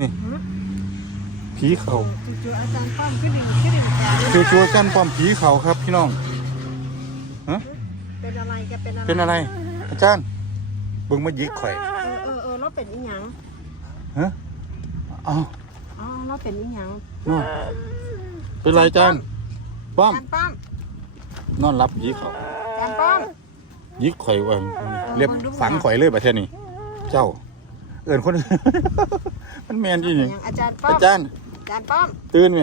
นี่ผีเขาจู่ๆอาจารย์ป้อมขึ้นดิ่งขึ้นดิ่งแขนคือชัวกันป้อมผีเขาครับ พี่น้องฮะเป็นอะไรแกเป็นอะไรเป็นอะไร อาจารย์เบิ่งมายิกข่อยเออเออเออเราเป็นอีหยังฮะเอ้าอ๋อเราเป็นอีหยังน้องเป็นไรอาจารย์ป้อมอาจารย์ป้อมนอนรับยิกเขาอาจารย์ป้อมยิกข่อยว่าเรียบฝังข่อยเลยประเทศนี้ เจ้า เอินคนอื่น มันแมนอีเป็นนี่หยังอาจารย์ป้ออามจารย์อาจารย์ป้อม ตื่นไหม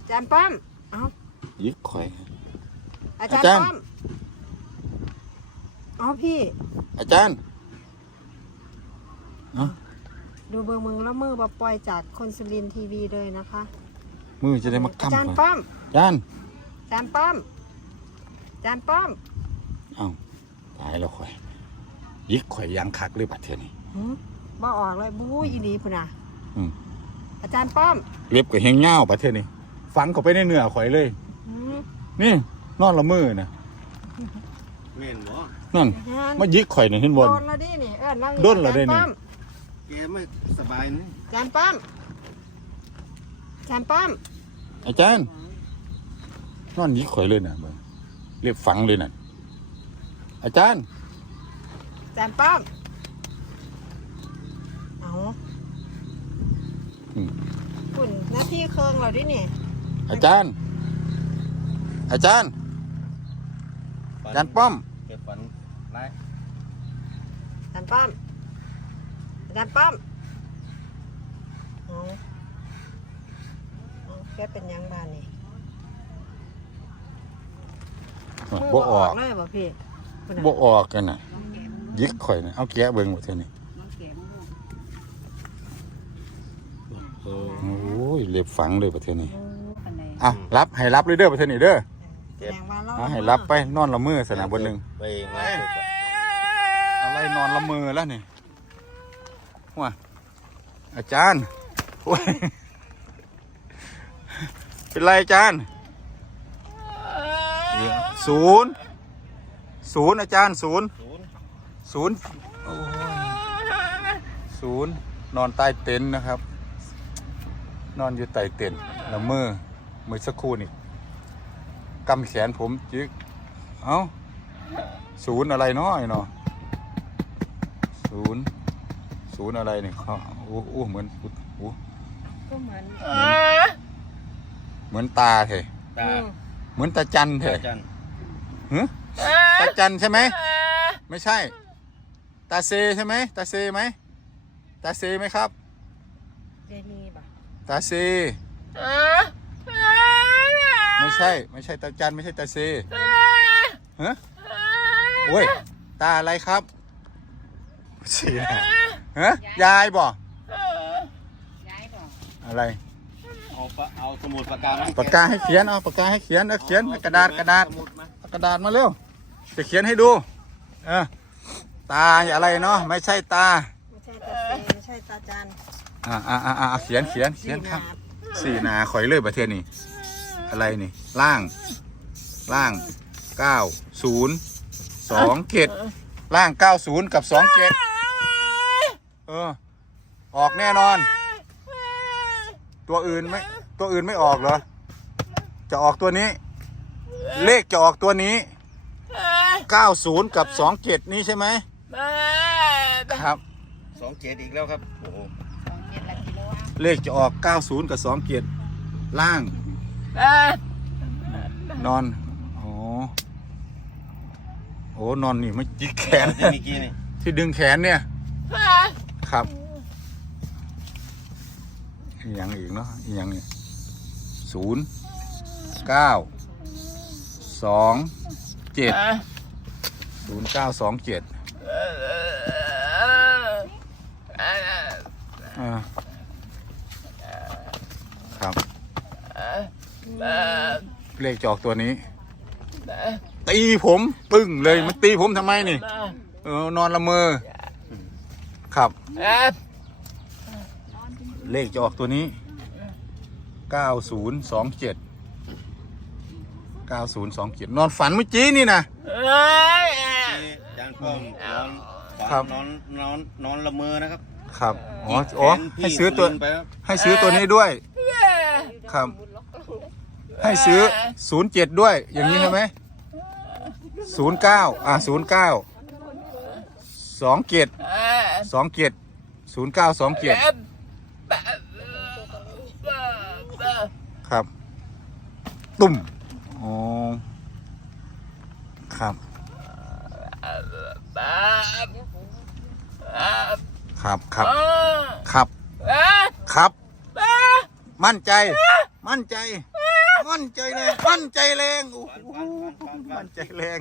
อาจารย์ป้อมเอ้ายิกข่อย อาจารย์อาจารย์ป้อมอ๋อพี่ อาจารย์ดูเบอร์มึงแล้วมือมาปล่อยจากคนสุรินทร์ทีวีเลยนะคะ มือจะได้มาอาจารย์กำป้อมอาจารย์อาจารย์ป้อมอาจารย์ป้อมเอ้าตายแล้วข่อยยิกข่อยยังคักเลยประเทศนี้หื มบ่ออกเลยบู๊ยีดีพุ่นน่ะอืม อาจารย์ป้อมเล็บกับเฮงเง่าประเทศนี้ฝังเข้าไปในเนื้อข่อยเลยหืมนี่ นอนละมือนะแม่นบ่นั่นงานมายิกข่อยนี่เห็นบ่โดนแล้วดินี่เออนั่งโดนแล้วดินี่แกไม่สบายนะจานป้อมจานป้อมอาจารย์นอนยิกข่อยเลยนะเบิ่งเล็บฝังเลยน่ะอาจารย์จานป้อมเอาอืมคุณหน้าที่เครื่องเราดินี่อาจารย์ อาจารย์ อาจารย์ป้อม เก็บฝันร้ายจานป้อมจานป้อมเอาเอาแกเป็นหยังบ้านนี่บ่ออกเลยบ่พี่พุ่นน่ะบ่ออกกันน่ะยิกข่อยน่ะเอาแกะเบิ่งบ่เท่านี้ เออ โอ้ยเล็บฝังเลยประเทศนี้โอ้ปานใดอะรับให้รับเลยเด้อประเทศนี้เด้อแสดงว่าเราเอาให้รับไปนอนละมือสนามบนหนึ่งไปงานศพอะอะไรนอนละมือแล้วนี่ว่าอาจารย์โอ้ยเป็นไรอาจารย์ศูนย์ศูนย์อาจารย์ศูนย์ศูนย์ศูนย์โอ้ยศูนย์นอนใต้เต็นท์นะครับ นอนอยู่ใต้เต็นท์ละมือมือสักครู่นี่กำแขนผมจึกเอ้าศูนย์อะไรเนาะไอ้เนาะศูนย์ศูนย์อะไรเนี่ยเขาโอ้โอ้เหมือนโอ้ก็เหมือนเหมือนตาเถอะตาเหมือนตาจันเถตาอะจันหึตาจันใช่ไหมไม่ใช่ ตาเซใช่ไหมตาเซไหมตาเซไหมครับเจนีป่ะ ตาเซไม่ใช่ ไม่ใช่ตาจันไม่ใช่ตาเซฮะโอ้ย ตาอะไรครับเสียฮะยายบ่ย้ายบ่อะไร เอาปะเอาสมุดปากกามาให้แปากกาให้เขียนเอาปากกาให้เขียนเอาเขียนกระดาษกระดาษสมุดมาเอากระดาษมาเร็วจะเขียนให้ดูเออตาอะไรเนาะไม่ใช่ตา ไม่ใช่ตาเซไม่ใช่ตาจัน อ่าอ่าอ่าอ่าเขียนเขียนเขียนครับสี่หนาข่อยเลยประเทศนี้อะไรนี่ ล่าง ล่างเก้าศูนย์สองเกตล่างเก้าศูนย์กับสองเกตเออ ออกแน่นอน ตัวอื่นไม่ ตัวอื่นไม่ออกเหรอ จะออกตัวนี้ เลขจะออกตัวนี้เก้าศูนย์กับสองเกตนี้ใช่ไหมครับสองเจ็ดอีกแล้วครับ โอ้โห เลขจะออก 90 กับ 2 เกียรติล่างนอน โอ้โอ้นอนนี่ไม่จิกแขนที่เมื่อกี้นี่ที่ดึงแขนเนี่ย ครับอีกอย่างอีกเนาะอีกอย่างนี่ศูนย์เก้าสองเจ็ดศูนย์เก้าสองเจ็ดอ่าครับเลขจอกตัวนี้ ตีผมปึ้งเลยมันตีผมทำไมนี่ เออนอนละเมอ ครับ เลขจะออกตัวนี้9027 9027นอนฝันเมื่อกี้นี่นะที่อาจารย์ป้อมนอนครับนอนนอนนอนละเมอนะครับ ครับอ๋ออ๋อแขนพี่ให้ซื้อตัวคืนไปครับให้ซื้อตัวนี้ด้วย ครับ ให้ซื้อศูนย์เจ็ดด้วย อย่างนี้ใช่ไหมศูนย์เก้าอ่าศูนย์เก้าสองเจ็ดสองเจ็ดศูนย์เก้าสองเจ็ดครับ ตุ่มอ๋อครับ ครับครับครับครับมั่นใจ มั่นใจ มั่นใจแรงมั่นใจแรงโอ้โหมั่นใจแรง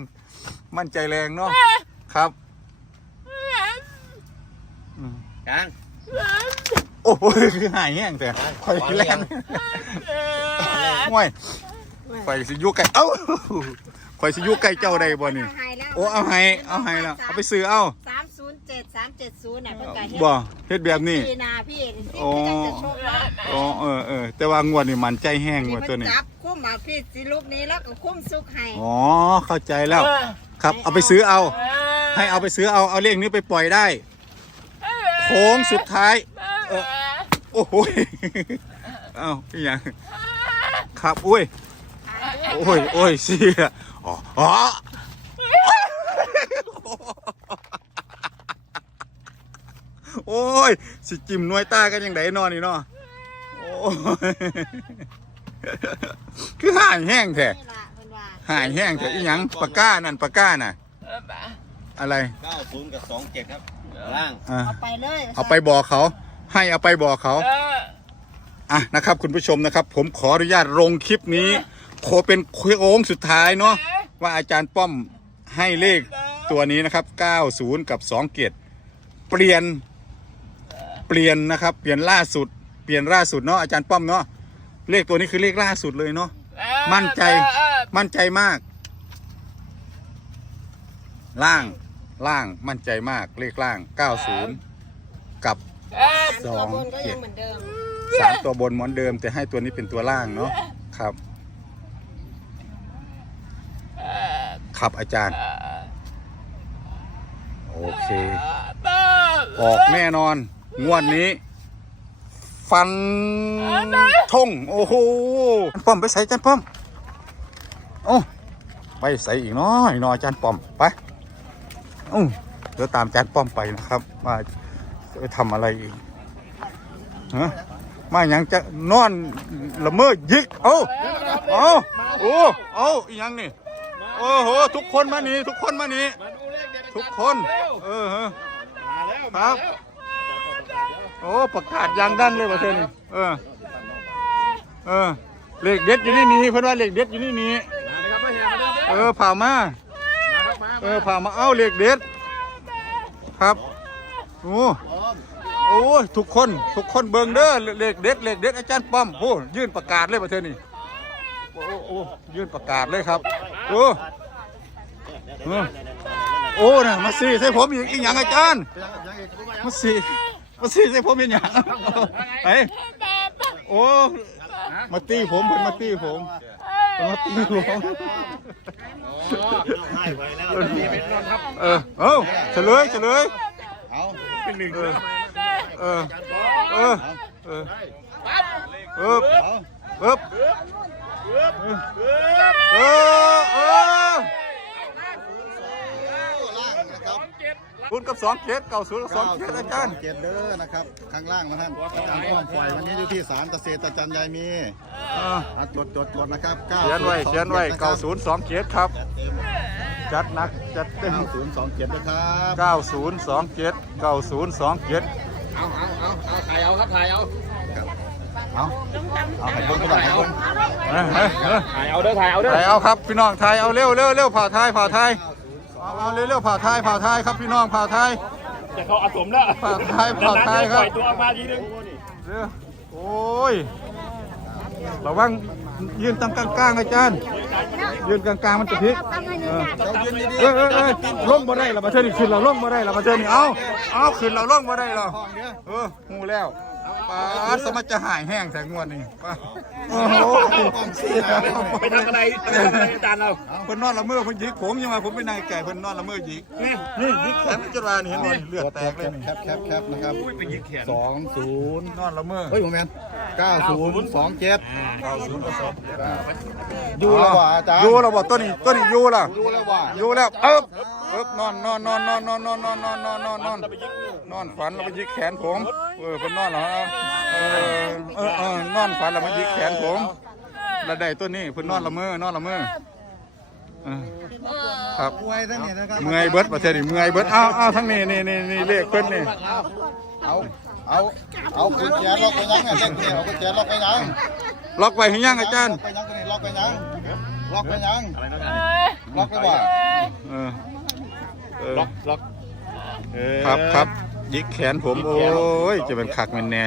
มั่นใจแรงเนาะครับอืมกลางโอ้โหคือหายแห้งแต่คอยแรงห่วยคอยสิอยุไก่เอ้าคอยสิอยุไก่เจ้าใดบ่นี่ให้แล้วโอ้เอาให้เอาให้แล้วเอาไปซื้อเอาสามศูนย์เจ็ดสามเจ็ดศูนย์น่ะเพิ่นก็เฮ็ดบ่เฮ็ดแบบนี้พี่นาพี่ที่โอ้จะโชคลาภอ๋อเออเออแต่ว่างวดนี่มันใจแห้งที่งวดมันตัวนี้ จับคุ้มเอาพี่สิลูกนี้แล้วก็คุ้มซุกให้อ๋อเข้าใจแล้ว ครับ เอาไปซื้อเอา ให้เอาไปซื้อเอาเอาเลขนี้ไปปล่อยได้โค้งสุดท้าย เออ โอ้โหยเอ้าพี่ยังครับ อุ้ย โอ้ยโอ้ยเสียอ๋ออ๋อ โอ้ย สิจิ้มหน่วยตากันยังไงนอนนี่เนาะโอ้ยคือห่ายแห้งแท้นี่ล่ะเพิ่นว่าหายแห้งแต่อีหยังปากก้านั่นปากก้าน่ะ อะไรเก้าศูนย์กับสองเจ็ดครับล่างอะเอาไปเลยเอาไปบอกเขา ให้เอาไปบอกเขาอะนะครับคุณผู้ชมนะครับ ผมขออนุญาตลงคลิปนี้ขอเป็นโค้งสุดท้ายเนาะว่าอาจารย์ป้อมให้เลขตัวนี้นะครับ 90 กับ2เกียรติเปลี่ยน เปลี่ยนนะครับ เปลี่ยนล่าสุด เปลี่ยนล่าสุดเนาะอาจารย์ป้อมเนาะเลขตัวนี้คือเลขล่าสุดเลยเนาะมั่นใจมั่นใจมาก ล่างล่างมั่นใจมากเลขล่าง 90 กับสองตัวบนก็ยังเหมือนเดิมสามตัวบนเหมือนเดิม แต่ให้ตัวนี้เป็นตัวล่างเนาะครับ ครับอาจารย์ โอเค ออกแน่นอน งวดนี้ ฟันทงโอ้โหจารย์ป้อมไปใส่จารย์ป้อมโอ้ไปใส่อีกน้อยนออาจารย์ป้อมไปอู้เดี๋ยวตามจารย์ป้อมไปนะครับว่าจะทำอะไรอีกฮะมาอย่างจะนอนละเมอยิกเอาเอาโอ้เอาอีหยังนี่โอ้โหทุกคนมานี่ทุกคนมานี่ทุกคน เออฮะครับ อ้ประกาศอยางดันเลยประเทศนี้เออ เออเหล็กเด็ดอยู่นี่นี่เพื่อนว่าเหล็กเด็ดอยู่นี่นี่เออผ่ามาเออผ่ามาเอาเหล็กเด็ด ครับโอ้โอ้ยทุกคนทุกคนเบิ่งเด้อเหล็กเด็ดเหล็กเด็ดอาจารย์ป้อมโอ้ยื่นประกาศเลยประเทศนี้โอ้โอ้โอ้ยื่นประกาศเลยครับโอ้เออโอ้น่ะมาสีใส่ผมอีกอีกอย่างอาจารย์มาสี มาสีใส่ผมอีกอย่างไอ้โอ้มาตีผมเพิ่นมาตีผมเพิ่นมาตีผมให้ไปแล้วเออเอ้าเฉลยเฉลยเอาเป็นหนึ่งเออเออเออเออเออเอาเออเออเออ ล่างนะครับ คุณกับสองเจ็ดเก่าศูนย์กับสองเจ็ดอาจารย์เจ็ดเด้อนะครับ ข้างล่างนะท่านอาจารย์ป้อมปล่อยวันนี้อยู่ที่ศาลเกษตรจันทร์ยายมีเอออะจดจดจดนะครับเขียนไว้เขียนไว้เก่าศูนย์สองเจ็ดครับ จัดหนักจัดเต็มเก้าศูนย์สองเจ็ดนะครับเก้าศูนย์สองเจ็ดเก้าศูนย์สองเจ็ดเอาเอาให้เบิ่งก็ได้ครับเออเออเออถ่ายเอาเด้อถ่ายเอาเด้อถ่ายเอาครับพี่น้องถ่ายเอาเร็วเร็วเร็วผ่าทายผ่าทาย เอาเอาเร็วเร็วผ่าทายผ่าทายครับพี่น้องผ่าทายจะเขาอาสมแล้วฝากท้ายฝากท้ายครับ ปล่อยตัวออกมาทีนึงเร็วโอ้ยระวังยืนตั้งกลางๆอาจารย์ ยืนกลางๆมันจะพลิกเออเออเออเออล่มบ่ได้เรามาเชิญนี่ขึ้นเราล่มบ่ได้เรามาเชิญนี่เอาเอาขึ้นเราล่มบ่ได้เราเออหูแล้ว ปาาสมัครจะหายแห้งแสงงวดนี่ป้าโอ้โหไปทำอะไรไปทำอะไรอาจารย์เราเพิ่นนอนละเมอเพิ่นหยิกผมยังมาผมเป็นนายไก่เพิ่นนอนละเมอหยิกนี่หยิกแขนจนว่านี่เห็นนี่เลือดแตกเลยนี่แคปแคปแคปนะครับไปยิงแขนสองศูนย์นอนละเมอเฮ้ยผมแมนเก้าศูนย์สองเจ็ดเอาศูนย์เอาสองอยู่แล้วว่ะอาจารย์อยู่แล้วบ่ตัวนี้ตัวนี้อยู่แล้วอยู่แล้วว่ะอยู่แล้วเอ๊บ เอ๊บนอนนอนนอนนอนนอนนอนนอนนอนนอนนอนนอนนอนฝันแล้วมายิกแขนผมเออเพิ่นนอนเหรอเออเออเออนอนฝันแล้วมายิกแขนผมแล้วได้ตัวนี้เพิ่นนอนละเมอนอนละเมอเออครับป่วยทั้งนี้นะครับเมื่อยเบิดประเทศนี่เมื่อยเบิดอ้าวอ้าวทั้งนี้นี่นี่นี่เลขเพิ่นนี่เอาเอาเอากุญแจล็อกไปยังไงเล็กเนี่ยเอากุญแจล็อกไปยังล็อกไว้ให้ยังอาจารย์ล็อกไปยังตัวนี้ล็อกไปยังล็อกไปยังล็อกไปว่ะเออ เออล็อกล็อกครับครับยิกแขนผมโอ้ยจะเป็นคักแม่นแน่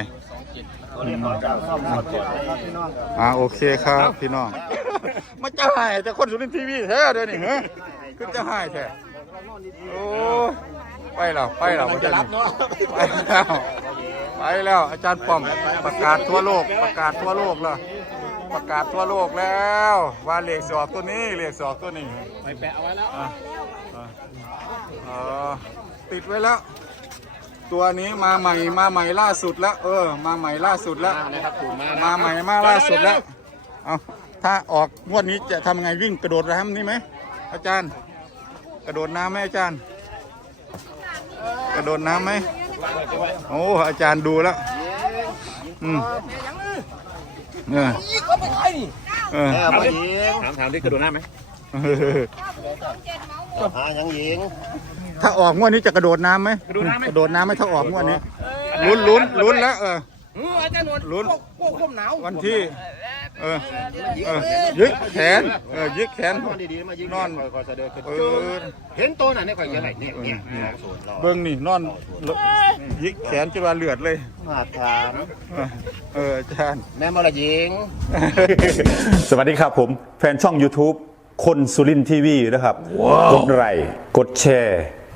อ่าโอเคครับพี่น้องมาจะหายแต่คนสุรินทร์ทีวีแท้เดี๋ยวนี้ฮะคือจะหายแท้โอ้ยไปแล้วไปแล้วไปแล้วไปแล้วไปแล้วอาจารย์ป้อมประกาศทั่วโลกประกาศทั่วโลกแล้วประกาศทั่วโลกแล้ว ว่าเลขสอบตัวนี้เลขสอบตัวนี้ไปแปะเอาไว้แล้ว อะอะเออติดไว้แล้ว ตัวนี้มาใหม่มาใหม่ล่าสุดแล้ว เออ มาใหม่ล่าสุดแล้วนะครับถูกมามาใหม่มาล่าสุดแล้ว เอาถ้าออกงวดนี้จะทำไงวิ่งกระโดดน้ำนี่ไหมอาจารย์ กระโดดน้ำไหมอาจารย์ กระโดดน้ำไหมโอ้อาจารย์ดูแล้วอืมเออเออแม่มายิงถามถามที่กระโดดน้ำไหม หายังยิง ถ้าออกงวดนี้จะกระโดดน้ำไหมกระโดดน้ำไหม กระโดดน้ำไหมถ้าออกงวดนี้ลุ้นลุ้นลุ้นแล้วเอออาจารย์หนวดลุ้นพวกความหนาววันที่ เออเออยึดแขนเออยึดแขน นอนดีๆมายิงนอน คอยๆเสด็จขึ้นเออเห็นตัวน่ะเนี่ยคอยจะไหนเนี่ยเนี่ยเนี่ยศูนย์รอเบิ้งนี่นอนยึดแขนจนว่าเลือดเลย มาถามเออเอออาจารย์ แม่มาละยิง สวัสดีครับผม แฟนช่อง YouTube คนสุรินทีวีนะครับ กดไลค์กดแชร์